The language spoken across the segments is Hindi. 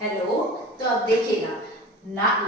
हेलो। तो अब देखिएगा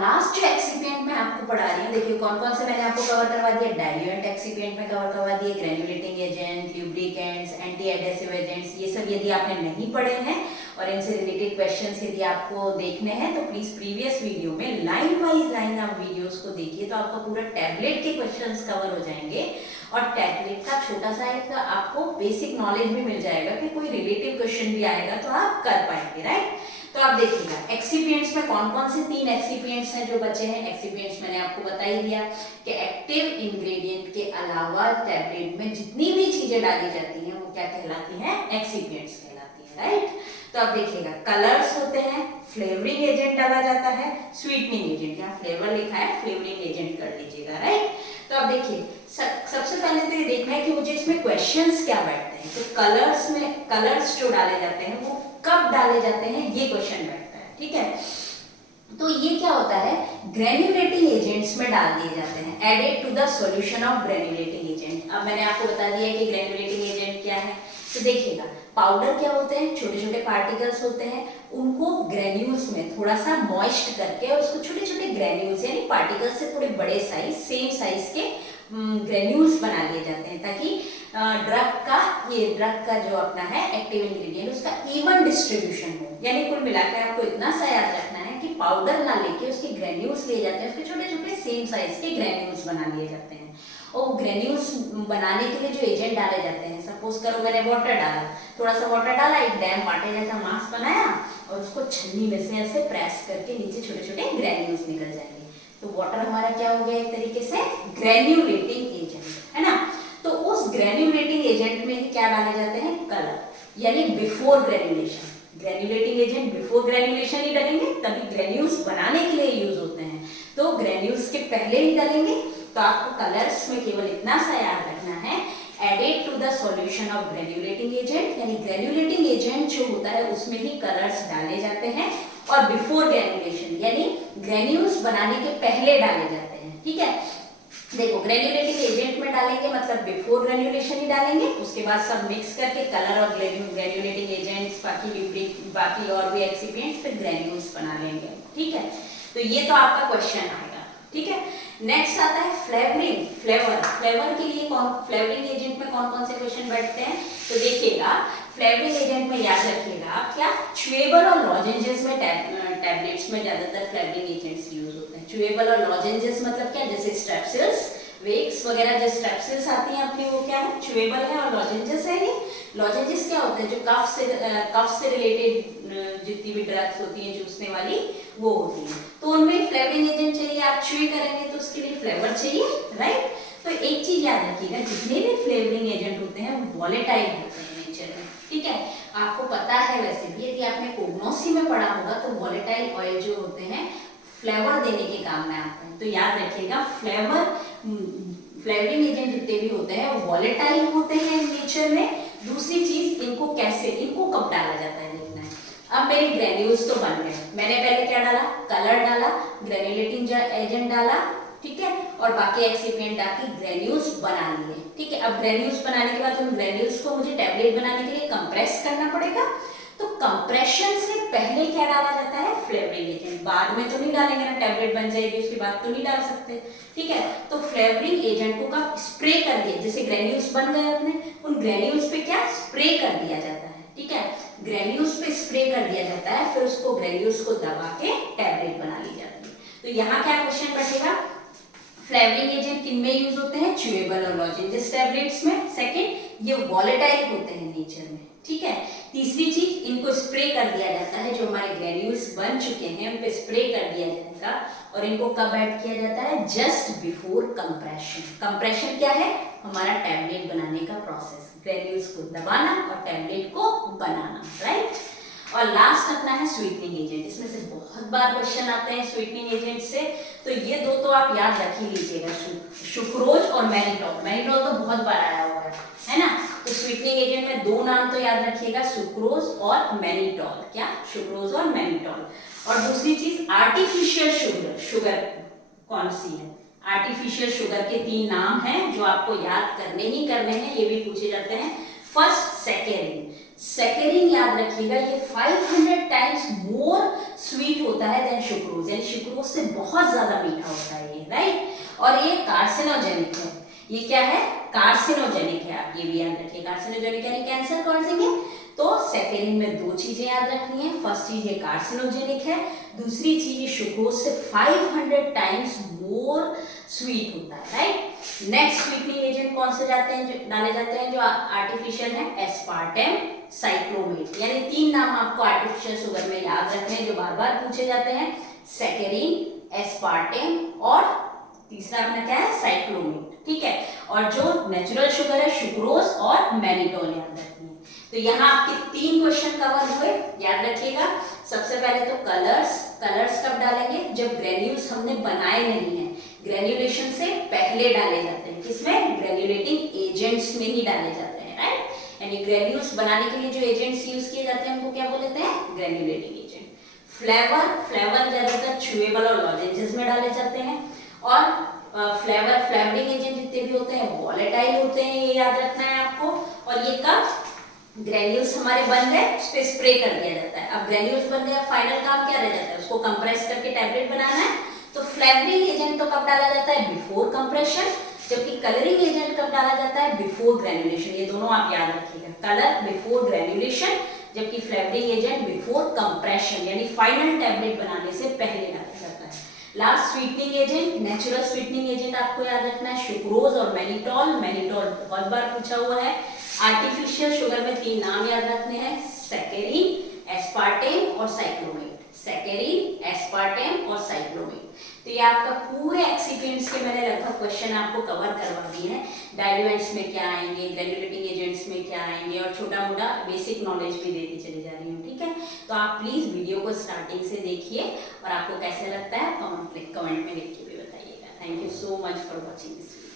लास्ट जो एक्सिपिएंट मैं आपको पढ़ा रही हूँ, देखिए कौन कौन से मैंने आपको कवर करवा दिया। डाइल्यूएंट एक्सिपिएंट में कवर करवा दिए, granulating agent, lubricants, anti adhesive agents, ये सब यदि आपने नहीं पढ़े हैं और इनसे रिलेटेड क्वेश्चंस यदि आपको देखने हैं तो प्लीज प्रीवियस वीडियो में लाइन वाइज लाइन आप वीडियोस को देखिए, तो आपका पूरा टैबलेट के क्वेश्चंस कवर हो जाएंगे और टैबलेट का छोटा सा एक आपको बेसिक नॉलेज भी मिल जाएगा कि कोई रिलेटिव क्वेश्चन भी आएगा तो आप कर पाएंगे, राइट। तो आप देखिएगा एक्सिपिएंट्स में कौन कौन से 3 एक्सिपिएंट्स हैं जो बचे हैं। एक्सिपिएंट्स मैंने आपको बता ही दिया कि एक्टिव इंग्रेडिएंट के अलावा टैबलेट में जितनी भी चीजें डाली जाती हैं वो क्या कहलाती हैं, एक्सिपिएंट्स कहलाती हैं, राइट। तो आप देखिएगा कलर्स होते हैं, फ्लेवरिंग एजेंट डाला जाता है, स्वीटनिंग एजेंट, यहाँ फ्लेवर लिखा है, फ्लेवरिंग एजेंट कर लीजिएगा, राइट। तो आप देखिए सबसे पहले तो ये देखना है कि मुझे इसमें क्वेश्चंस क्या बैठते हैं। तो कलर्स में कलर्स जो डाले जाते हैं वो कब डाले जाते हैं, ये क्वेश्चन बैठता है, ठीक है। तो ये क्या होता है, ग्रेन्युलेटिंग एजेंट्स में डाल दिए जाते हैं, added to the solution of granulating agent. अब मैंने आपको बता दिया कि ग्रेन्युलेटिंग एजेंट क्या है। तो देखिएगा पाउडर क्या होते हैं, छोटे छोटे पार्टिकल्स होते हैं, उनको ग्रेन्यूल्स में थोड़ा सा मॉइस्ट करके और उसको छोटे छोटे ग्रेन्यूल्स यानी पार्टिकल्स से थोड़े बड़े साइज, सेम साइज के ग्रेन्यूल्स बना लिए जाते हैं ताकि ड्रग का जो अपना है एक्टिव इंग्रेडिएंट उसका इवन डिस्ट्रीब्यूशन हो। यानी कुल मिलाकर आपको इतना सा याद रखना है कि पाउडर ना लेके उसके ग्रेन्यूल्स लिए जाते हैं, उसके छोटे छोटे सेम साइज के ग्रेन्यूल्स बना लिए जाते हैं। और ग्रेन्यूल्स बनाने के लिए जो एजेंट डाले जाते हैं, सपोज करो मैंने वाटर डाला, थोड़ा सा वाटर डाला, एक डैम पाटे जैसा मास बनाया और उसको छन्नी में से ऐसे प्रेस करके नीचे छोटे छोटे ग्रेन्यूल्स निकल जाएंगे। तो वाटर हमारा क्या हो गया, एक तरीके से ग्रेन्युलेटिंग एजेंट, है ना। तो उस ग्रेन्युलेटिंग एजेंट में क्या डाले जाते हैं, कलर, यानी before granulation. ग्रेन्युलेटिंग agent before granulation ही डालेंगे, तभी ग्रेन्यूल्स बनाने के लिए यूज होते हैं। तो ग्रेन्यूल्स के पहले ही डालेंगे। तो आपको कलर्स में केवल इतना सा याद रखना है, added to the solution of granulating agent, यानी ग्रेन्युलेटिंग एजेंट जो होता है उसमें ही कलर्स डाले जाते हैं और बिफोर ग्रेन्युलेशन यानी ग्रेन्यूल्स बनाने के पहले डाले जाते हैं, ठीक है। देखो ग्रेन्युलेटिंग एजेंट में डालेंगे मतलब बिफोर ग्रेन्युलेशन ही डालेंगे, उसके बाद सब मिक्स करके कलर और ग्रेन्युलेटिंग एजेंट्स बाकी और भी एक्सिपिएंट फिर ग्रेन्यूल्स बना लेंगे, ठीक है। तो ये तो आपका क्वेश्चन आएगा, ठीक है। नेक्स्ट आता है फ्लेवरिंग, फ्लेवर के लिए फ्लेवरिंग एजेंट में कौन कौन से क्वेश्चन बैठते हैं। तो देखिएगा फ्लेवरिंग एजेंट में याद रखिएगा क्या, च्यूएबल और लॉजेंजेस में टैबलेट्स में ज्यादातर फ्लेवरिंग एजेंट्स यूज होते हैं। च्यूएबल और लॉजेंजेस मतलब क्या, जैसे स्ट्रेप्सिल्स, वेक्स वगैरह जो स्ट्रेप्सिल्स आती हैं अपनी वो क्या है, च्यूएबल है, और लॉजेंजेस है ये। लॉजेंजेस क्या होते हैं, जो कफ से रिलेटेड जितनी भी ड्रग्स होती हैं चूसने वाली वो होती है। तो उनमें फ्लेवरिंग एजेंट चाहिए, आप च्यू करेंगे तो उसके लिए फ्लेवर चाहिए, राइट। तो एक चीज याद रखिएगा, जितने भी फ्लेवरिंग एजेंट होते हैं वो वॉलेटाइल होते हैं नेचर में, ठीक है। आपको पता है वैसे भी, यदि आपने कोग्नोसी में पढ़ा होगा तो वॉलेटाइल ऑयल जो होते हैं फ्लेवर देने के काम में आते हैं। तो याद रखिएगा फ्लेवरिंग एजेंट जितने भी होते हैं वो वॉलेटाइल होते हैं नेचर में। दूसरी चीज इनको कब डाला जाता है देखना है। अब मेरे ग्रेन्यूल्स तो बन गए, मैंने पहले क्या डाला, कलर डाला, ग्रेन्युलेटिंग एजेंट डाला, ठीक है, और बाकी एक्सिपिएंट डाल के ग्रेन्यूल्स बना लिए, ठीक है। अब ग्रेन्यूल्स बनाने के बाद उन ग्रेन्यूल्स को मुझे टैबलेट बनाने के लिए कंप्रेस करना पड़ेगा। तो कंप्रेशन से पहले क्या डाला जाता है, फ्लेवरिंग एजेंट। बाद में तो नहीं डालेंगे ना, टैबलेट बन जाएगी उसके बाद तो नहीं डाल सकते, ठीक है। तो फ्लेवरिंग एजेंट को का स्प्रे कर दिया, जैसे ग्रेन्यूल्स बन गए अपने, उन ग्रेन्यूल्स पे क्या स्प्रे कर दिया जाता है, ठीक है। ग्रेन्यूल्स पे स्प्रे कर दिया जाता है, फिर उसको ग्रेन्यूल्स को दबा के टैबलेट बना ली जाती है। तो यहाँ क्या क्वेश्चन बैठेगा, फ्लेवरिंग एजेंट किन में यूज होते हैं, च्यूएबल और लॉजेंजेस टैबलेट्स में। सेकंड, ये वॉलेटाइल होते हैं नेचर में, ठीक है। तीसरी चीज, इनको स्प्रे कर दिया जाता है, जो हमारे ग्रेन्यूल्स बन चुके हैं उन पे स्प्रे कर दिया जाएगा और इनको कब ऐड किया जाता है, जस्ट बिफोर कंप्रेशन। कंप्रेशन क्या है, हमारा टैबलेट बनाने का प्रोसेस, ग्रेन्यूल्स को दबाना और टैबलेट को बनाना, राइट। और लास्ट अपना है स्वीटनिंग एजेंट। इसमें से बहुत बार क्वेश्चन आते हैं स्वीटनिंग एजेंट से, तो ये दो तो आप याद रख ही लीजिएगा, सुक्रोज और मैनिटॉल। मैनिटॉल तो बहुत बार आया हुआ है ना। तो स्वीटनिंग एजेंट में दो नाम तो याद रखिएगा, सुक्रोज और मैनिटॉल। क्या, सुक्रोज और मैनिटॉल। और दूसरी चीज आर्टिफिशियल शुगर कौन सी है, आर्टिफिशियल शुगर के 3 नाम हैं जो आपको याद करने ही करने हैं, ये भी पूछे जाते हैं। फर्स्ट, सैकेरिन। सैकेरिन याद रखिएगा, ये 500 टाइम्स मोर सुक्रोज से बहुत ज्यादा मीठा होता है ये, राइट। और ये कार्सिनोजेनिक है, ये क्या है, कार्सिनोजेनिक है, आप ये भी याद रखिए। कार्सिनोजेनिक यानी कैंसर कॉजिंग है। तो सैकरिन में दो चीजें याद रखनी है, फर्स्ट चीज ये कार्सिनोजेनिक है, दूसरी चीज ये सुक्रोज से 500 टाइम्स मोर स्वीट होता है, राइट। नेक्स्ट स्वीटनिंग एजेंट कौन से जाते हैं, जो डाले जाते हैं जो आर्टिफिशियल है, एस्पार्टेम, साइक्लोमेट, यानी 3 नाम आपको आर्टिफिशियल शुगर में याद रखने हैं जो बार बार पूछे जाते हैं, सैकरिन, एस्पार्टेम और तीसरा अपना क्या है, साइक्लोमेट, ठीक है। और जो नेचुरल शुगर है सुक्रोज और मैनिटोल याद रखनी है। तो यहाँ आपके 3 क्वेश्चन कवर हुए, याद रखिएगा। सबसे पहले तो कलर्स कब डालेंगे, जब ग्रेन्यूल्स हमने बनाए नहीं है, ग्रेन्युलेशन से पहले डाले जाते हैं, किसमें, ग्रेन्युलेटिंग एजेंट्स में ही डाले जाते हैं, राइट। यानी ग्रेन्यूल्स बनाने के लिए जो एजेंट्स यूज किए जाते हैं उनको क्या बोलते हैं, ग्रेन्युलेटिंग एजेंट। फ्लेवर ज्यादातर च्यूएबल और लॉजेंजेस में डाले जाते हैं, और फ्लेवरिंग एजेंट जितने भी होते हैं वॉलेटाइल होते हैं, ये याद रखना है आपको। और ये कब ग्रेन्यूल्स हमारे बन गए उस पे स्प्रे कर दिया जाता है। अब ग्रेन्यूल्स बन गए, फाइनल काम क्या रह जाता है, उसको कंप्रेस करके टैबलेट बनाना है। तो फ्लेवरिंग एजेंट तो कब डाला जाता है, बिफोर कंप्रेशन, जबकि कलरिंग एजेंट कब डाला जाता है, बिफोर ग्रेन्युलेशन। ये दोनों आप याद रखिएगा, कलर बिफोर ग्रेन्युलेशन, जबकि फ्लेवरिंग एजेंट बिफोर कंप्रेशन, यानी फाइनल टैबलेट बनाने से पहले डाला जाता है। Last sweetening agent, natural sweetening agent आपको याद रखना है सुक्रोज और मैनिटोल। मैनिटोल बहुत बार पूछा हुआ है। आर्टिफिशियल शुगर में 3 नाम याद रखने हैं, सैकरिन, एस्पार्टेम और साइक्लोमेट। सैकरिन, एस्पार्टेम और साइक्लोमेट। तो ये आपका पूरे एक्सिपिएंट्स के मैंने लगभग क्वेश्चन आपको कवर करवा दिए हैं। डाइल्यूएंट्स में क्या आएंगे, ग्रेन्युलेटिंग एजेंट्स में क्या आएंगे, और छोटा मोटा बेसिक नॉलेज भी देती चली जा रही हूँ, ठीक है। तो आप प्लीज वीडियो को स्टार्टिंग से देखिए, और आपको कैसे लगता है कमेंट में लिख के भी बताइएगा। Thank you so much for watching this video.